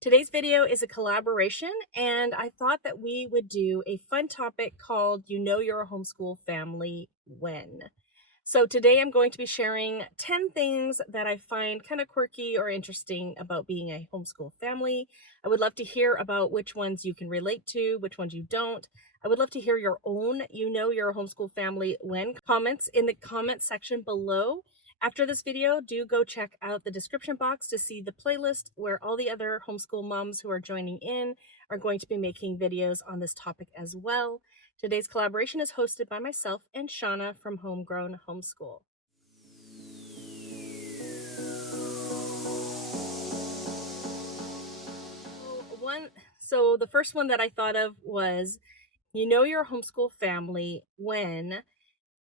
Today's video is a collaboration, and I thought that we would do a fun topic called You Know You're a Homeschool Family When. So today I'm going to be sharing 10 things that I find kind of quirky or interesting about being a homeschool family. I would love to hear about which ones you can relate to, which ones you don't. I would love to hear your own You Know You're a Homeschool Family When comments in the comment section below. After this video, do go check out the description box to see the playlist where all the other homeschool moms who are joining in are going to be making videos on this topic as well. Today's collaboration is hosted by myself and Shauna from Homegrown Homeschool. So the first one that I thought of was, you know you're a homeschool family when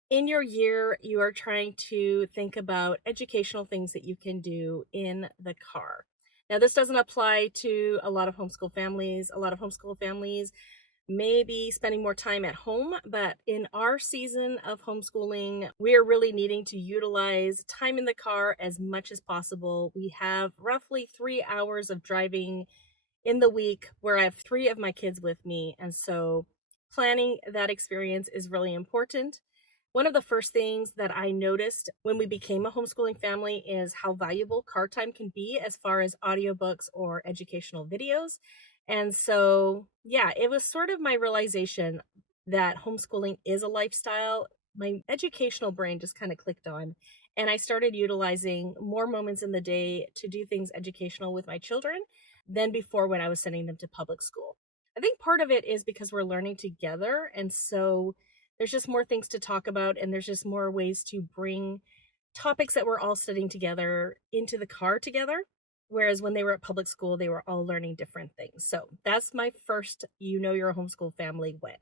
in your year you are trying to think about educational things that you can do in the car. Now, this doesn't apply to a lot of homeschool families. A lot of homeschool families may be spending more time at home, but in our season of homeschooling, we are really needing to utilize time in the car as much as possible. We have roughly 3 hours of driving in the week where I have three of my kids with me. And so planning that experience is really important. One of the first things that I noticed when we became a homeschooling family is how valuable car time can be as far as audiobooks or educational videos. And so, yeah, it was sort of my realization that homeschooling is a lifestyle. My educational brain just kind of clicked on, and I started utilizing more moments in the day to do things educational with my children than before when I was sending them to public school. I think part of it is because we're learning together. And so there's just more things to talk about, and there's just more ways to bring topics that we're all studying together into the car together. Whereas when they were at public school, they were all learning different things. So that's my first You Know You're a Homeschool Family when.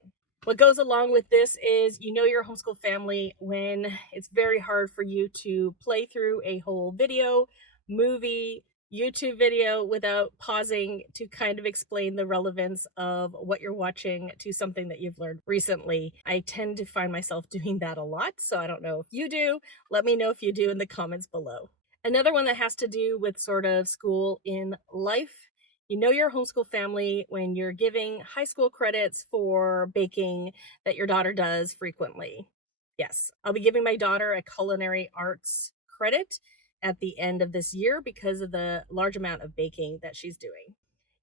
What goes along with this is you know you're a homeschool family when it's very hard for you to play through a whole video, movie, YouTube video without pausing to kind of explain the relevance of what you're watching to something that you've learned recently. I tend to find myself doing that a lot, so I don't know if you do. Let me know if you do in the comments below. Another one that has to do with sort of school in life. You know you're a homeschool family when you're giving high school credits for baking that your daughter does frequently. Yes, I'll be giving my daughter a culinary arts credit at the end of this year because of the large amount of baking that she's doing.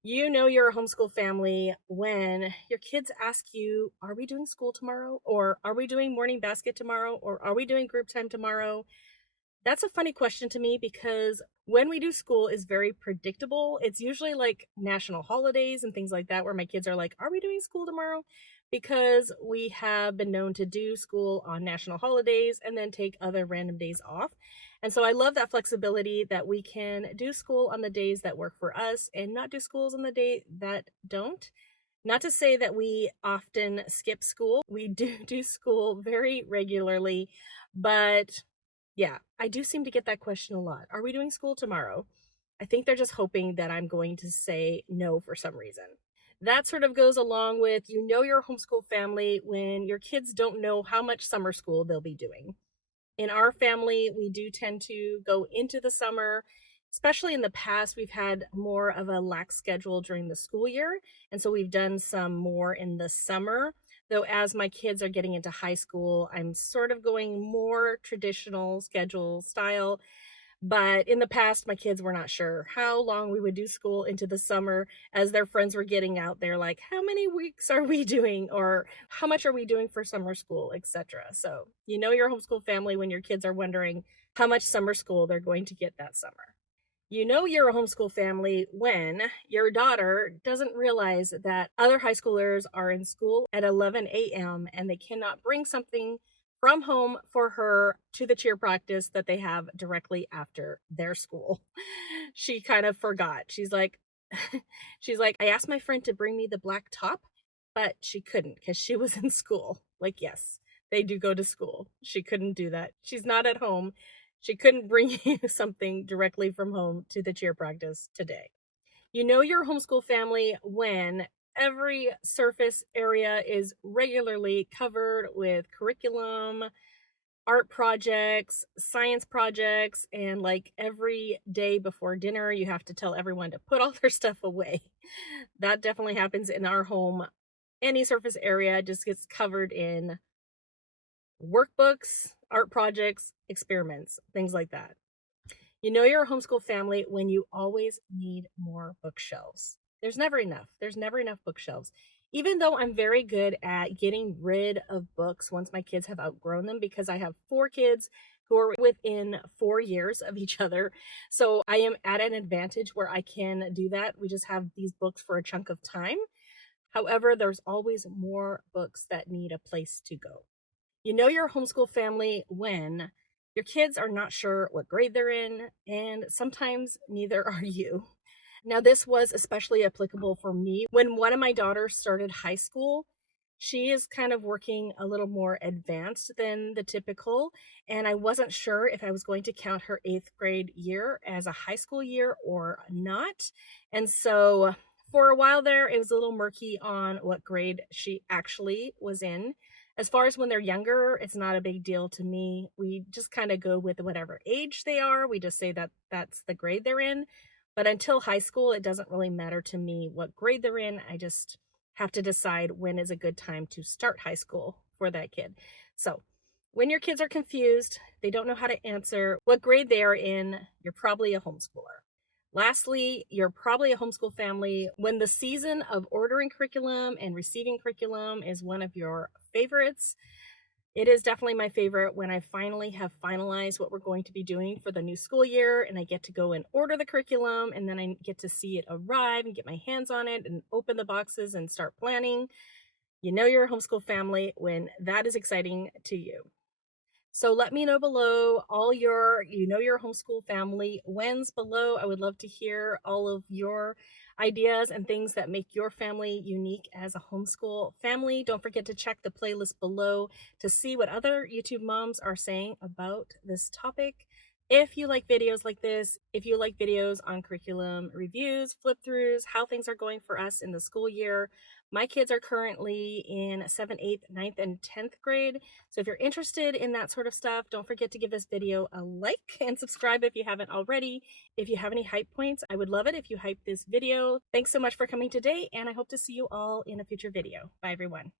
You know you're a homeschool family when your kids ask you, are we doing school tomorrow? Or are we doing morning basket tomorrow? Or are we doing group time tomorrow? That's a funny question to me because when we do school is very predictable. It's usually like national holidays and things like that where my kids are like, "Are we doing school tomorrow?" Because we have been known to do school on national holidays and then take other random days off. And so I love that flexibility that we can do school on the days that work for us and not do schools on the day that don't. Not to say that we often skip school. We do do school very regularly, but yeah, I do seem to get that question a lot. Are we doing school tomorrow? I think they're just hoping that I'm going to say no for some reason. That sort of goes along with you know your homeschool family when your kids don't know how much summer school they'll be doing. In our family, we do tend to go into the summer. Especially in the past, we've had more of a lax schedule during the school year. And so we've done some more in the summer. Though, as my kids are getting into high school, I'm sort of going more traditional schedule style. But in the past, my kids were not sure how long we would do school into the summer as their friends were getting out there, like, how many weeks are we doing? Or how much are we doing for summer school, etc. So, you know, your homeschool family when your kids are wondering how much summer school they're going to get that summer. You know you're a homeschool family when your daughter doesn't realize that other high schoolers are in school at 11 a.m. and they cannot bring something from home for her to the cheer practice that they have directly after their school. She kind of forgot. I asked my friend to bring me the black top, but she couldn't because she was in school. Like, yes, they do go to school. She couldn't do that. She's not at home. She couldn't bring you something directly from home to the cheer practice today. You know your homeschool family when every surface area is regularly covered with curriculum, art projects, science projects, and like every day before dinner, you have to tell everyone to put all their stuff away. That definitely happens in our home. Any surface area just gets covered in workbooks, art projects, experiments, things like that. You know you're a homeschool family when you always need more bookshelves. There's never enough. There's never enough bookshelves. Even though I'm very good at getting rid of books once my kids have outgrown them, because I have 4 kids who are within 4 years of each other. So I am at an advantage where I can do that. We just have these books for a chunk of time. However, there's always more books that need a place to go. You know you're a homeschool family when your kids are not sure what grade they're in, and sometimes neither are you. Now, this was especially applicable for me when one of my daughters started high school. She is kind of working a little more advanced than the typical, and I wasn't sure if I was going to count her 8th grade year as a high school year or not. And so for a while there, it was a little murky on what grade she actually was in. As far as when they're younger, it's not a big deal to me. We just kind of go with whatever age they are. We just say that that's the grade they're in. But until high school, it doesn't really matter to me what grade they're in. I just have to decide when is a good time to start high school for that kid. So, when your kids are confused, they don't know how to answer what grade they are in, you're probably a homeschooler. Lastly, you're probably a homeschool family when the season of ordering curriculum and receiving curriculum is one of your favorites. It is definitely my favorite when I finally have finalized what we're going to be doing for the new school year and I get to go and order the curriculum and then I get to see it arrive and get my hands on it and open the boxes and start planning. You know you're a homeschool family when that is exciting to you. So let me know below all your, your homeschool family wins below. I would love to hear all of your ideas and things that make your family unique as a homeschool family. Don't forget to check the playlist below to see what other YouTube moms are saying about this topic. If you like videos like this, if you like videos on curriculum reviews, flip throughs, how things are going for us in the school year, my kids are currently in 7th, 8th, 9th, and 10th grade. So if you're interested in that sort of stuff, don't forget to give this video a like and subscribe if you haven't already. If you have any hype points, I would love it if you hype this video. Thanks so much for coming today, and I hope to see you all in a future video. Bye, everyone.